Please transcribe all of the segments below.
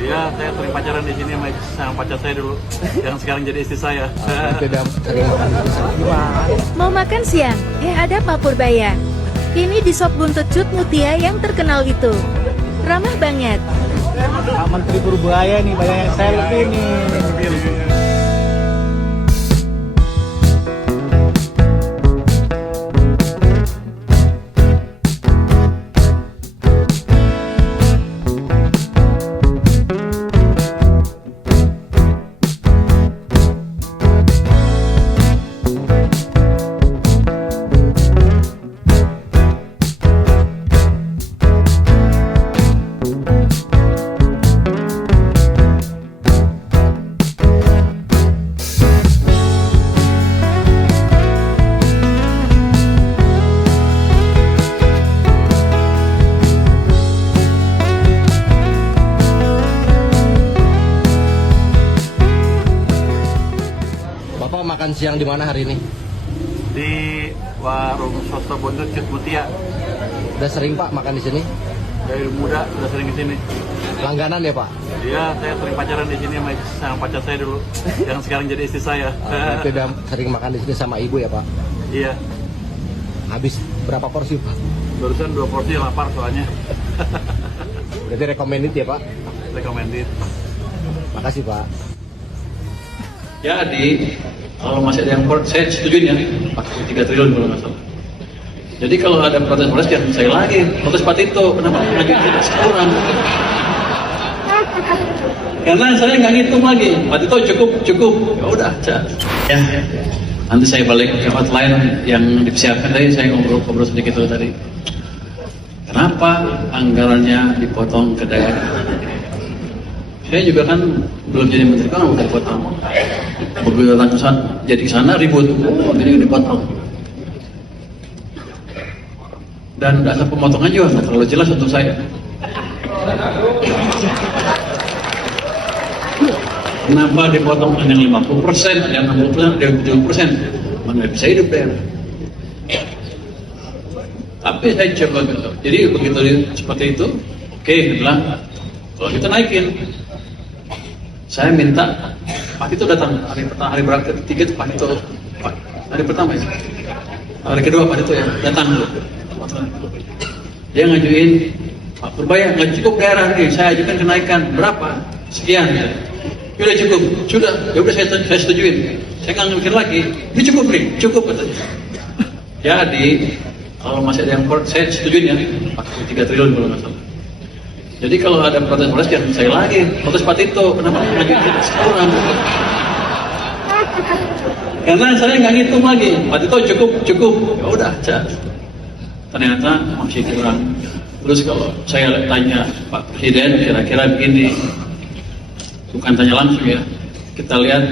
Iya, saya sering pacaran di sini sama pacar saya dulu, yang sekarang jadi istri saya. Tidak sering makan gimana? Mau makan siang? Ada Pak Purbaya. Ini di sop buntut cut mutia yang terkenal itu. Ramah banget. Pak Menteri Purbaya nih, banyak yang selfie nih. Bapak makan siang di mana hari ini? Di warung soto buntut cut mutia. Udah sering Pak makan di sini? Dari muda sudah sering di sini. Langganan ya Pak? Iya, saya sering pacaran di sini sama pacar saya dulu, yang sekarang jadi istri saya. Tidak sering makan di sini sama ibu ya Pak? Iya, Habis berapa porsi Pak? barusan 2 porsi lapar soalnya. Berarti recommended ya Pak? Recommended. Makasih Pak. Jadi kalau masih ada yang saya setuju ya pakai 3 triliun kalau nggak salah. Jadi kalau ada protes jangan saya lagi protes Pak Tito, kenapa ngajuin sekarang? Karena saya nggak ngitung lagi, Pak Tito cukup, ya udah cas. Ya, nanti saya balik ke hotline yang disiapkan tadi, saya ngobrol sedikit dulu tadi. Kenapa anggarannya dipotong ke daerah? Saya juga kan belum jadi menteri kan udah dipotong. Begitu datang ke sana, jadi ke sana ribut, ini dipotong. Dan dasar pemotongan juga nggak terlalu jelas untuk saya. Kenapa dipotong hanya 50%, ada yang 60%, ada yang 70%? Mana bisa hidup daerah. Tapi saya coba, jadi begitu seperti itu, oke, bilang kalau kita naikin. Saya minta Pak Tito datang hari berapa ketiga itu Pak Tito, hari pertama ya, hari kedua Pak Tito ya datang dulu. Dia ngajuin Pak Purbaya nggak cukup daerah nih, saya ajukan kenaikan berapa sekian. Sudah cukup, sudah, ya udah saya setujuin. Saya nggak mikir lagi, ini cukup nih, cukup katanya. Jadi kalau masih ada yang saya setujuin ya pakai 3 triliun kalau nggak salah. Jadi kalau ada protes jangan saya lagi protes Pak Tito, kenapa ngajuin sekarang? Karena saya nggak ngitung lagi, Pak Tito cukup, ya udah cas. Ternyata masih kurang. Terus kalau saya tanya Pak Presiden kira-kira begini, bukan tanya langsung ya, kita lihat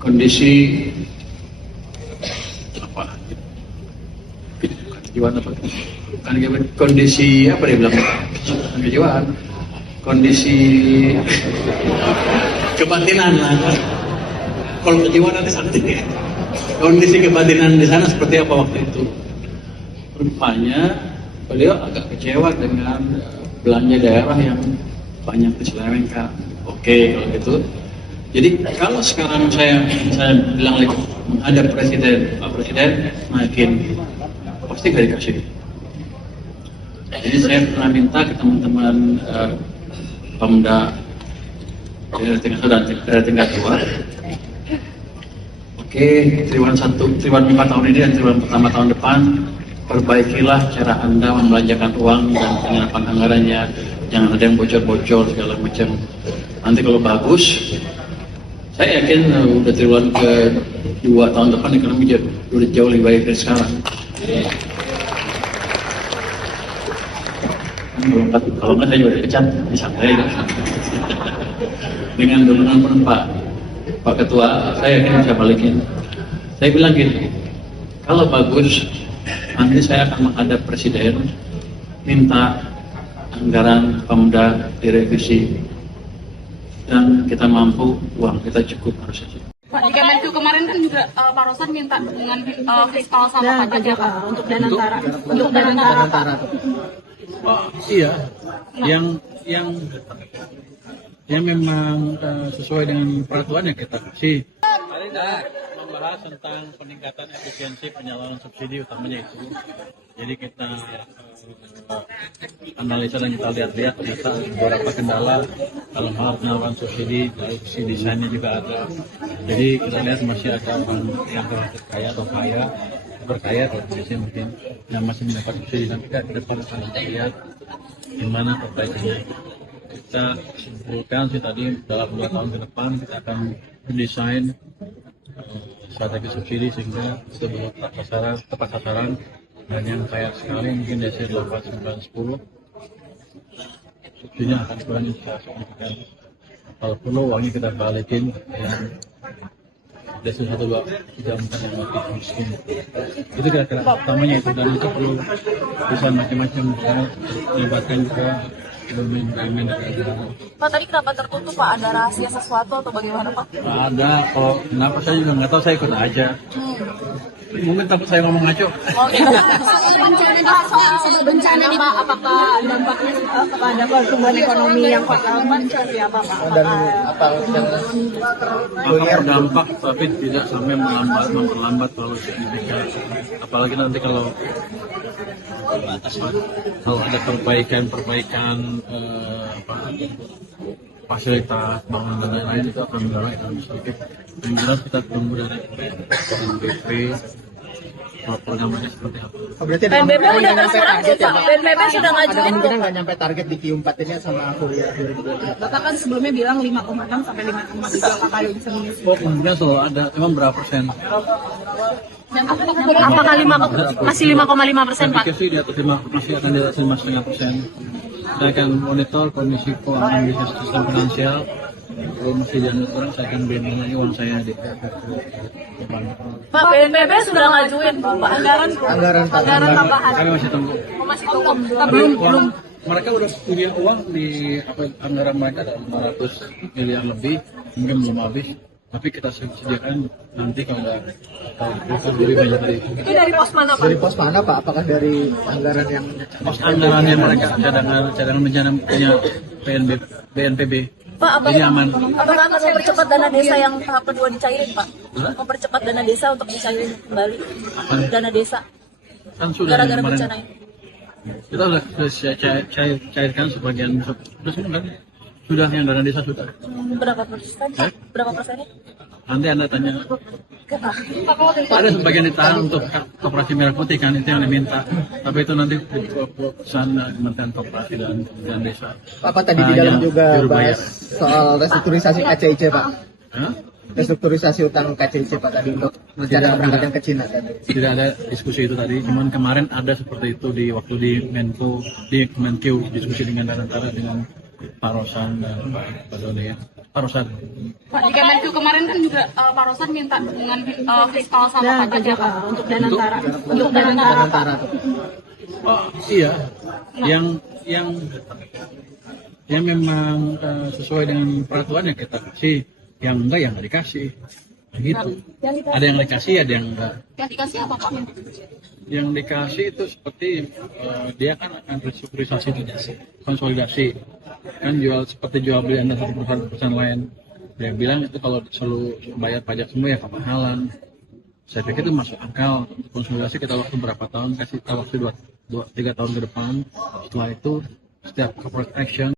kondisi apa? Kejiwaan apa? Bukan kondisi apa dia bilang? Kejiwaan, kondisi kebatinan lah. Kalau kejiwaan nanti sakit ya. Kondisi kebatinan di sana seperti apa waktu itu? Rupanya beliau agak kecewa dengan belanja daerah yang banyak diselewengkan. Oke, kalau gitu. Jadi kalau sekarang saya bilang lagi menghadap presiden, Pak Presiden naikin, pasti nggak dikasih. Jadi saya pernah minta ke teman-teman Pemda daerah tingkat 1 dan daerah tingkat 2. Oke, triwulan 4 tahun ini dan triwulan pertama tahun depan, perbaikilah cara Anda membelanjakan uang dan penyerapan anggarannya, jangan ada yang bocor-bocor segala macam. Nanti kalau bagus, saya yakin udah triwulan ke-2 tahun depan ekonomi udah jauh lebih baik dari sekarang. Kalau nggak saya juga dipecat, disantai dengan dukungan penuh Pak Ketua, saya yakin bisa balikin. Saya bilang gini, kalau bagus, nanti saya akan menghadap Presiden, minta anggaran Pemda direvisi, dan kita mampu, uang kita cukup harusnya. Pak, di Kemenku kemarin kan juga Pak Rosan minta dukungan fiskal sama pajak ya Pak untuk Danantara. Untuk Danantara. Wah, iya. Yang yang memang sesuai dengan peraturan yang kita kasih. Hari ini membahas tentang peningkatan efisiensi penyaluran subsidi utamanya itu. Jadi kita analisa dan kita lihat-lihat ternyata beberapa kendala dalam hal penyaluran subsidi, dari sisi desainnya juga ada. Jadi kita lihat masih ada orang yang relatif kaya atau berkaya atau biasanya mungkin yang masih mendapat subsidi, dan kita ke depan akan lihat gimana perbaikannya. Kita simpulkan sih tadi dalam 2 tahun ke depan kita akan mendesain strategi subsidi sehingga sebelum tepat sasaran, dan yang kaya sekali mungkin desa 8, 9, 10 subsidinya akan kurangnya signifikan. Kalau perlu uangnya kita balikin yang desa 1, 2, 3, 4 yang mati miskin. Itu kira-kira utamanya itu, dan itu perlu bisa macam-macam, misalnya melibatkan juga BUMN. Pak, tadi kenapa tertutup Pak? Ada rahasia sesuatu atau bagaimana Pak? Ada, kalau kenapa saya juga nggak tahu, saya ikut aja. Mungkin takut saya ngomong ngaco. Bencana nih Pak, apakah dampaknya kepada pertumbuhan ekonomi yang fatal seperti apa Pak? Akan berdampak, tapi tidak sampai memperlambat terlalu signifikan. Apalagi nanti kalau ada perbaikan fasilitas bangunan dan lain-lain, itu akan mendorong sedikit. Yang jelas kita tunggu dari BNPB programnya seperti apa. Berarti PNBP udah terserah Pak. PNBP sudah ngajuin kemungkinan nggak nyampe target di Q4 ini sama kuliah 2023. Bapak kan sebelumnya bilang 5,6 sampai 5,3 kakak bisa mengisi. Oh, kemudian selalu ada, emang berapa persen? Apakah masih 5,5% Pak? Saya pikir sih di atas 5, masih akan di atas 5,5%. Saya akan monitor kondisi keuangan bisnis sistem finansial. Kalau masih jangan kurang, saya akan bending lagi uang saya di Pak, BNPB sudah ngajuin Pak anggaran tambahan. Kami masih tunggu. Masih tunggu. Belum. Mereka udah punya uang di anggaran mereka ada 500 miliar lebih, mungkin belum habis. Tapi kita sediakan nanti kalau lebih banyak dari itu. Itu dari pos mana Pak? Dari pos mana Pak? Apakah dari anggaran yang Anggaran yang mereka cadangan bencana punya BNPB. Pak, Jadi aman. apakah akan mempercepat dana desa yang tahap kedua dicairin Pak? Mempercepat dana desa untuk dicairin kembali dana desa Kan sudah gara-gara kemarin. bencana ini. Kita sudah cairkan sebagian kan? Sudah yang dana desa sudah. Berapa persen? Berapa persennya? Nanti Anda tanya. Ada sebagian ditahan untuk Koperasi Merah Putih kan, itu yang diminta. Tapi itu nanti keputusan Kementerian Koperasi dan Desa. apa tadi di dalam juga juru bayar. bahas soal restrukturisasi KCIC Pak? Hah? Restrukturisasi utang KCIC Pak tadi untuk rencana keberangkatan ke Cina tadi. Tidak ada diskusi itu tadi, cuman kemarin ada seperti itu di waktu di Menko, di Kemenkeu, diskusi dengan antara dengan Pak Rosan dan Pak Doni ya. Pak Rosan. Pak, di Kemenkeu kemarin kan juga Pak Rosan minta dukungan fiskal sama pajak ya Pak untuk Danantara. Untuk Danantara. Oh iya, yang memang sesuai dengan peraturan yang kita kasih, yang enggak yang nggak dikasih, gitu. Ada yang dikasih, ada yang enggak. Yang dikasih apa Pak? Yang dikasih itu seperti dia kan akan restrukturisasi, konsolidasi, kan seperti jual beli antara satu perusahaan lain. Dia bilang itu kalau selalu bayar pajak semua ya kemahalan. Saya pikir itu masuk akal. Konsolidasi kita waktu berapa tahun, kasih kita waktu 2-3 tahun ke depan. Setelah itu setiap corporate action